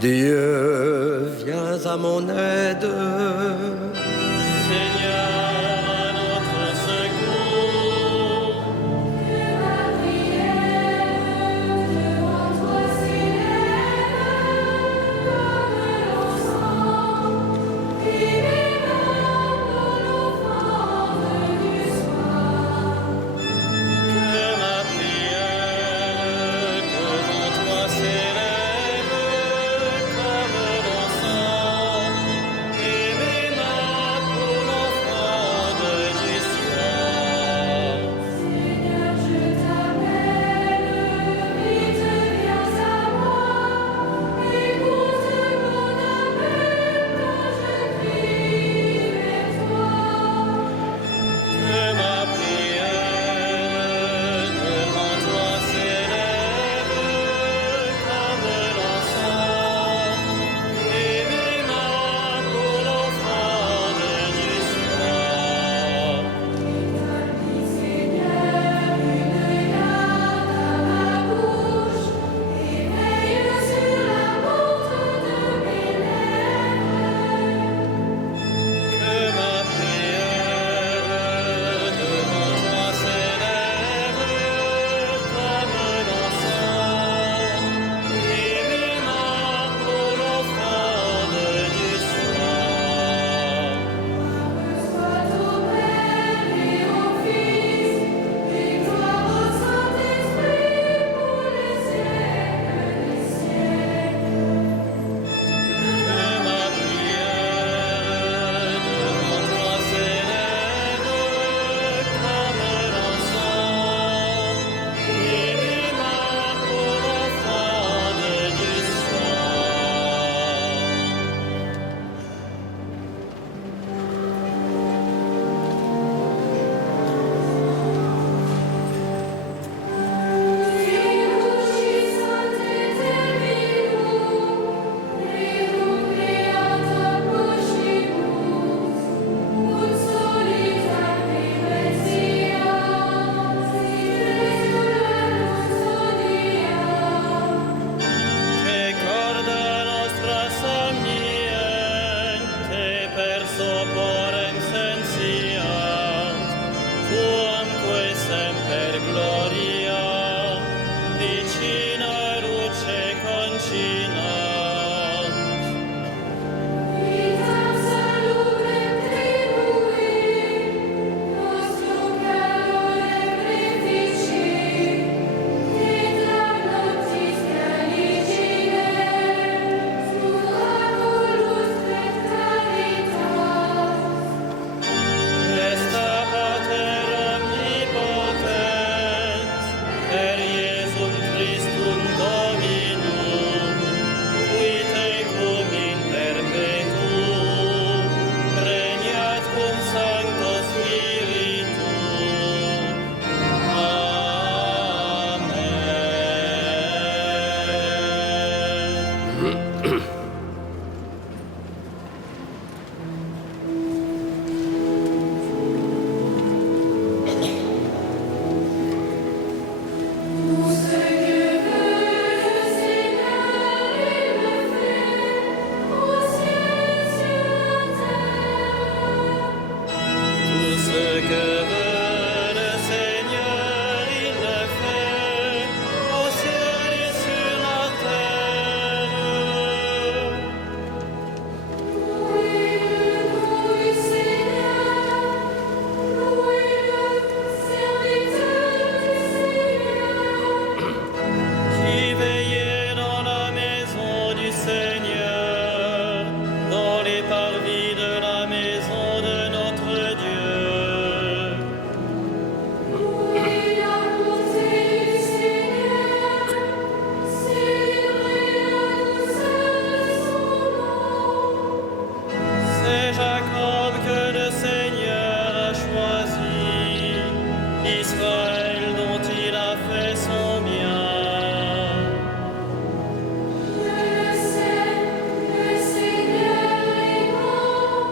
Dieu, viens à mon aide. Seigneur, à notre secours. Que ma prière devant toi s'élève comme l'encens, et mes mains pour l'offrande du soir. Que ma prière devant toi s'élève comme l'encens, et mes mains pour l'offrande du soir. Seigneur, je t'appelle, vite viens à moi. Écoute mon appel quand je crie vers toi. Que ma prière devant toi s'élève comme l'encens, et mes mains pour l'offrande du soir. Établis, Seigneur, une garde à ma bouche, et veille sur la porte de mes lèvres. Que ma prière devant toi s'élève comme l'encens, et mes mains pour l'offrande du soir. Soit au Père et au Fils, et gloire au Saint-Esprit pour les siècles des siècles. Que ma prière devant toi s'élève comme l'encens, et mes mains pour l'offrande du soir. Tribuci Sancte Terminus, Rerum Creator Proximus, ut solita Reversia, Recorda nostra somniente per soporem sensiant, quamque semper gloria, vicina luce concinant. Vitam salubrem tribui, nostrum calorem refici, tetram noctis caligine, suraculus spectaritas. Nesta Pater omnipotens, per Iesum Christum Dominum, qui tecum in perpetuum, regnat cum Sancto Spiritu. Amen. Tout ce que veut le Seigneur, il le fait, au ciel et sur la terre. Tout ce que veut le Seigneur, il le fait, au ciel et sur la terre. Louez le nom du Seigneur, louez-le, serviteur du Seigneur. Qui veillait dans la maison du Seigneur, dans les parvis de la maison de notre Dieu. Louez la bonté du Seigneur, célébrez la douceur de son nom. C'est Jacob que le Seigneur a choisi, Israël dont il a fait son bien. Je le sais, le Seigneur est grand,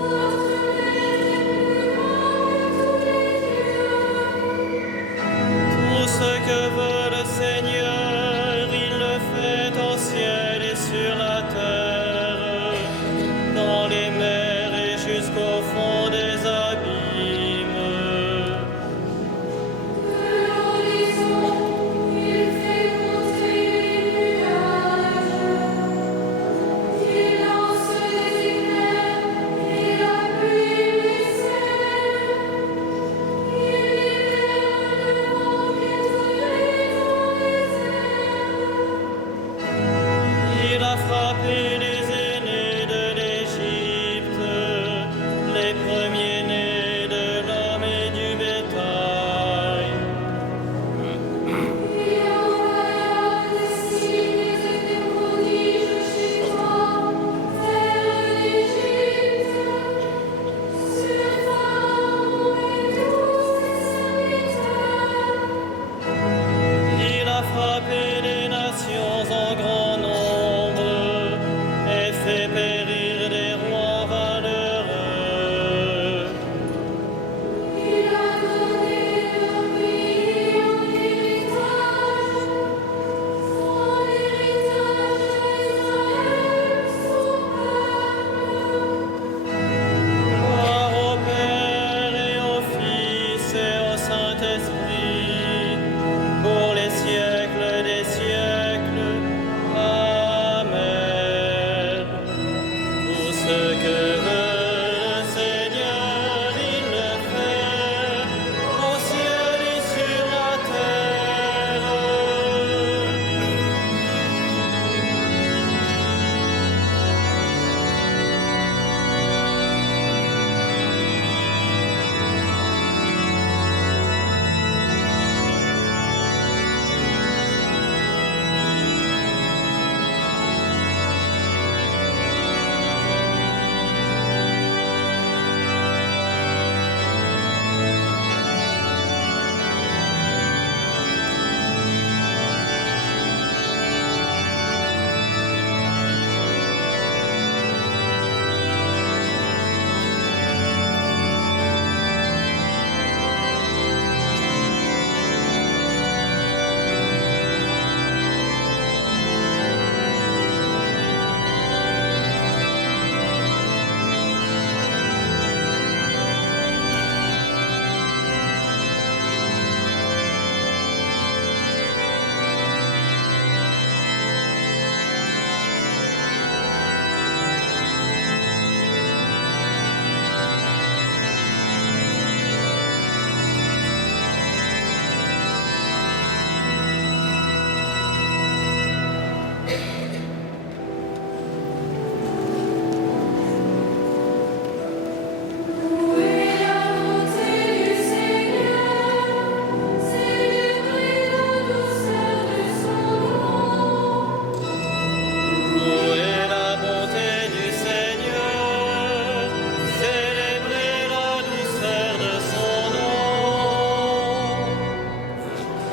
notre Père est plus grand que tous les dieux. Tout ce que veut le Seigneur, il le fait au ciel et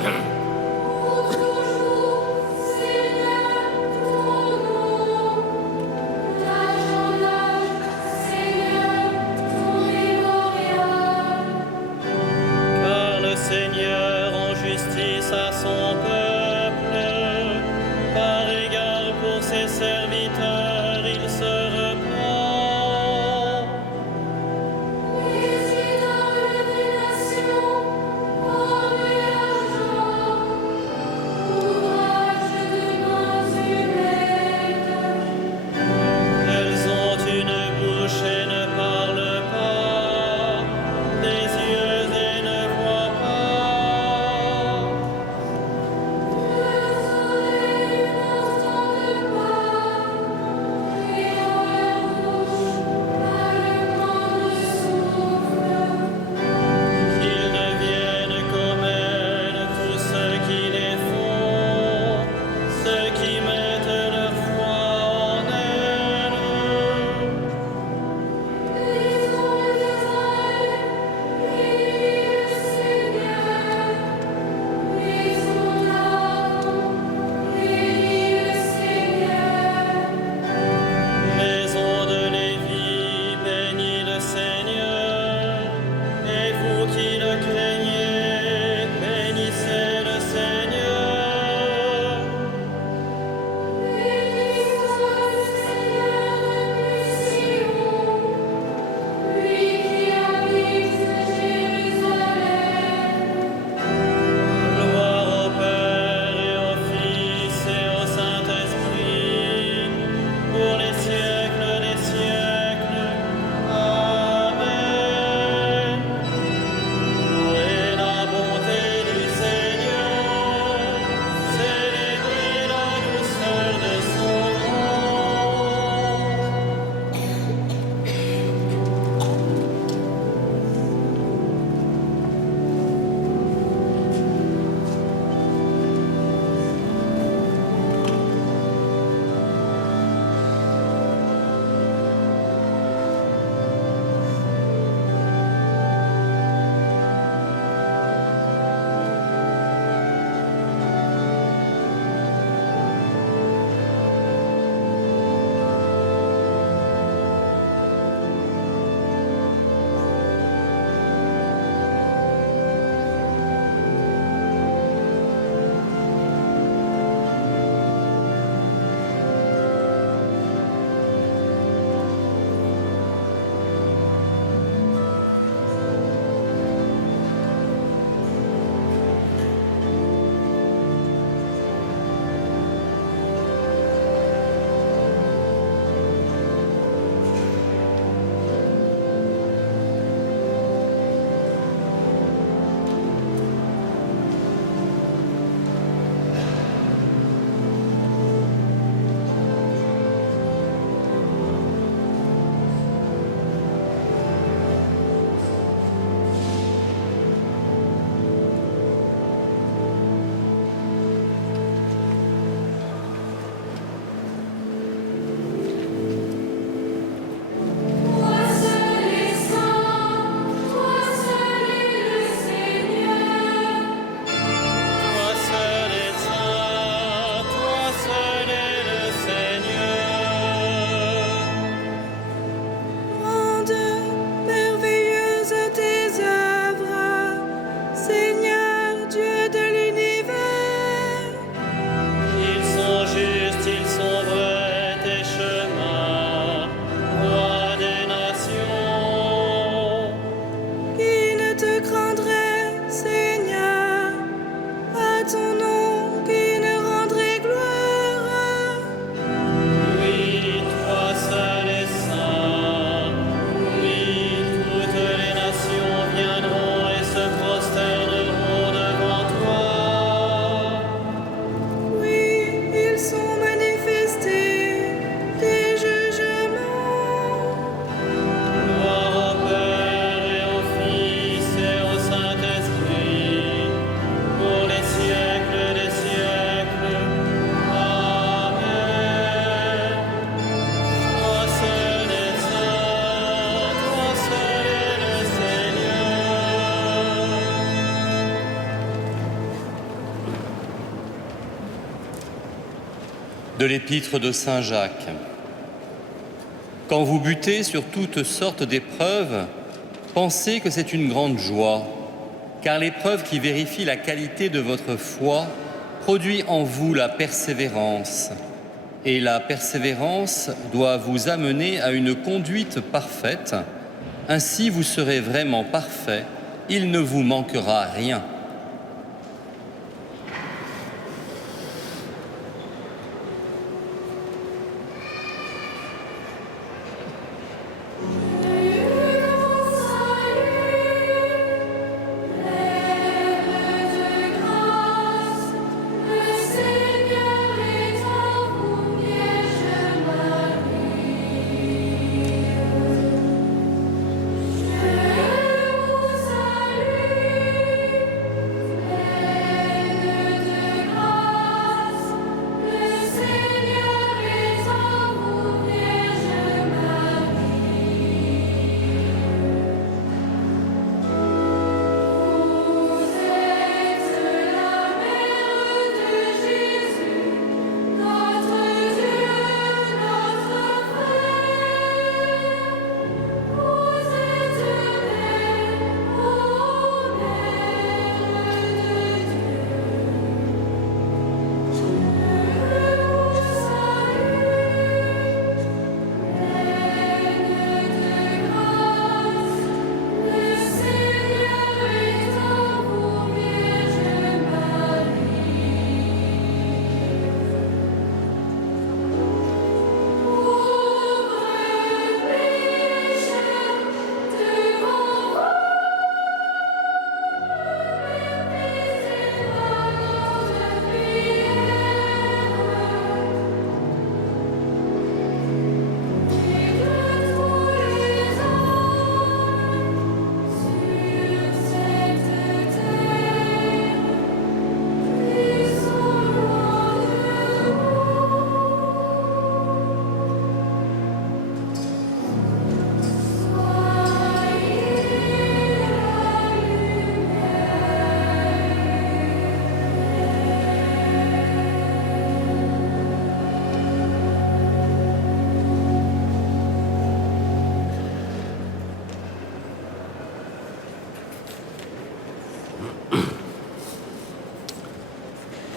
Car le Seigneur en justice à son peuple, par égard pour ses serviteurs, il se reprend. Les idolles des nations, or et argent, De l'épître de Saint Jacques. Quand vous butez sur toutes sortes d'épreuves, pensez que c'est une grande joie, car l'épreuve qui vérifie la qualité de votre foi produit en vous la persévérance. Et la persévérance doit vous amener à une conduite parfaite. Ainsi vous serez vraiment parfait, il ne vous manquera rien.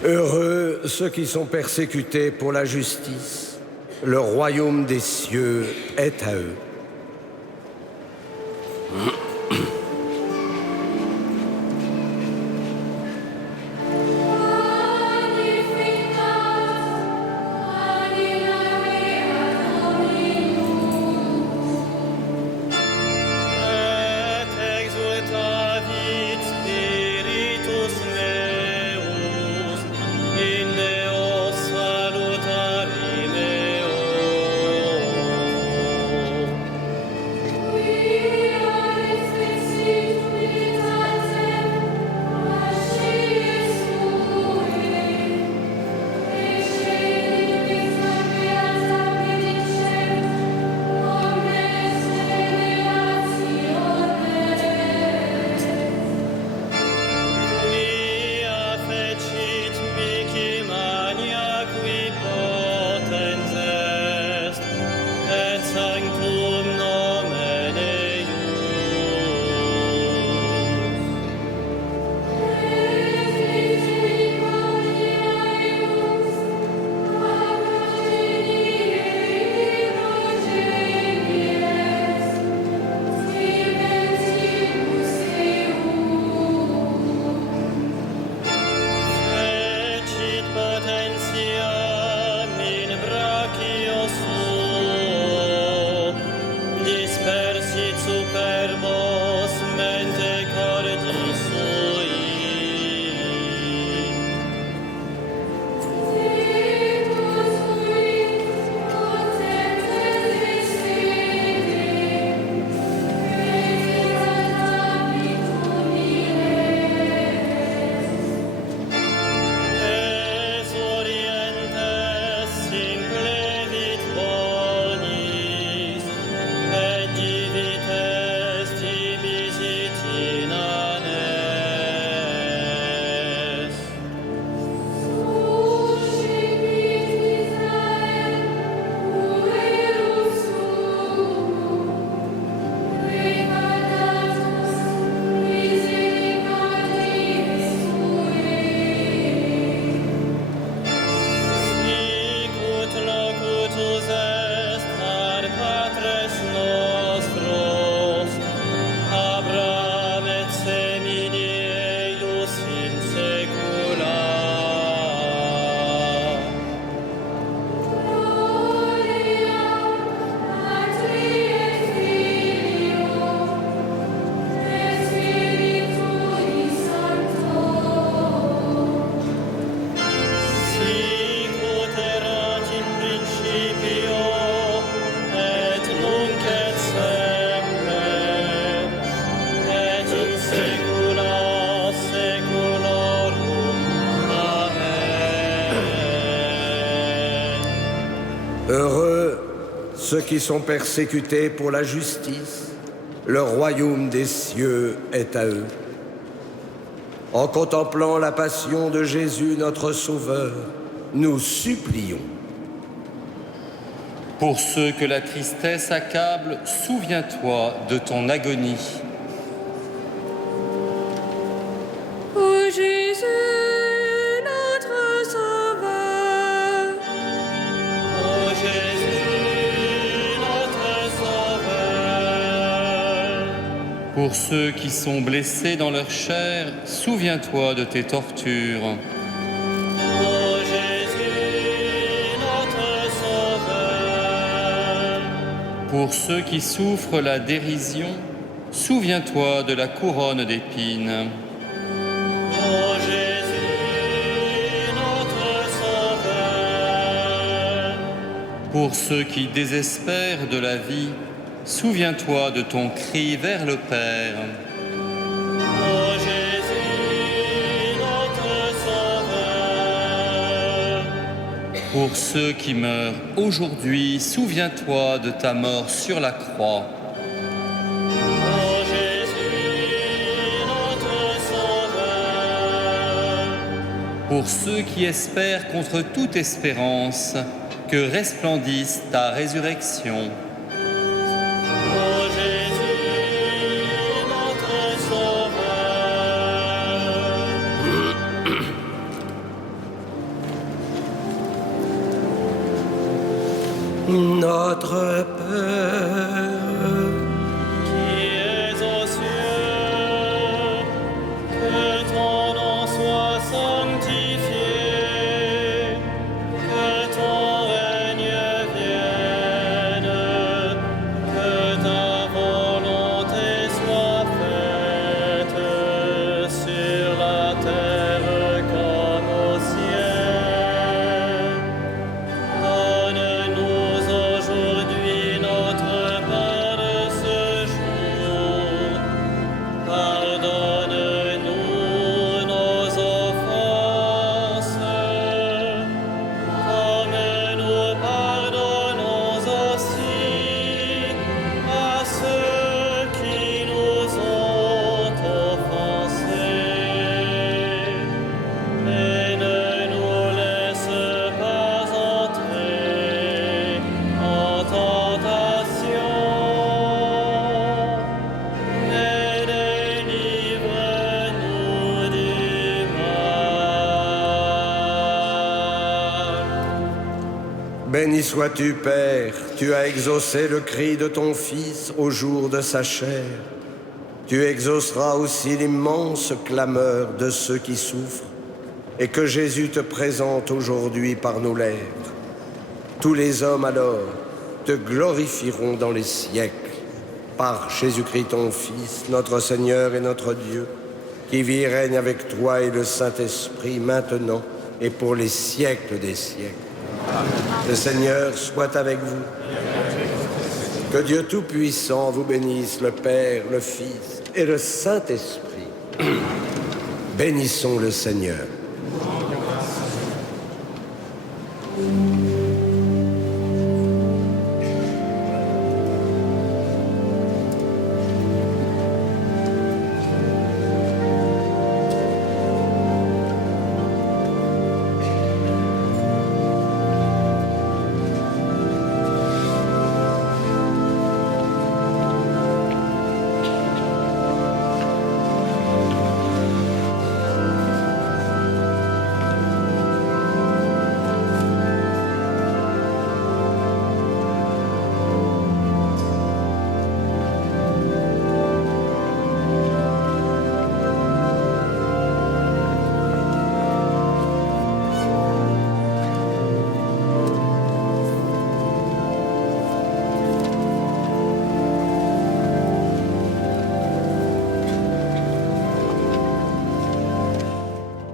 Heureux ceux qui sont persécutés pour la justice, le royaume des cieux est à eux. Et exultavit Spiritus meus, in Deo salutari meo. Heureux ceux qui sont persécutés pour la justice, le royaume des cieux est à eux. En contemplant la passion de Jésus, notre Sauveur, nous supplions. Pour ceux que la tristesse accable, souviens-toi de ton agonie. Ô Jésus, notre Sauveur, Ô Jésus, notre Sauveur. Pour ceux qui sont blessés dans leur chair, souviens-toi de tes tortures. Ô Jésus, notre Sauveur. Pour ceux qui souffrent la dérision, souviens-toi de la couronne d'épines. Ô Jésus, notre Sauveur. Pour ceux qui désespèrent de la vie, souviens-toi de ton cri vers le Père. Ô Jésus, notre Sauveur. Pour ceux qui meurent aujourd'hui, souviens-toi de ta mort sur la croix. Ô Jésus, notre Sauveur. Pour ceux qui espèrent contre toute espérance, que resplendisse ta résurrection. Ô Jésus, notre Sauveur. Notre Père, Qui es aux cieux, que ton nom soit sanctifié, que ton règne vienne, que ta volonté soit faite sur la terre comme au ciel. Donne-nous aujourd'hui notre pain de ce jour. Pardonne-nous nos offenses, comme nous pardonnons aussi à ceux qui nous ont offensés. Et ne nous laisse pas entrer en tentation, mais délivre-nous du mal. béni sois-tu, Père, tu as exaucé le cri de ton Fils au jour de sa chair. Tu exauceras aussi l'immense clameur de ceux qui souffrent et que Jésus te présente aujourd'hui par nos lèvres. Tous les hommes alors te glorifieront dans les siècles par Jésus-Christ ton Fils, notre Seigneur et notre Dieu, qui vit et règne avec toi et le Saint-Esprit maintenant et pour les siècles des siècles. Le Seigneur soit avec vous. Que Dieu Tout-Puissant vous bénisse, le Père, le Fils et le Saint-Esprit. Bénissons le Seigneur.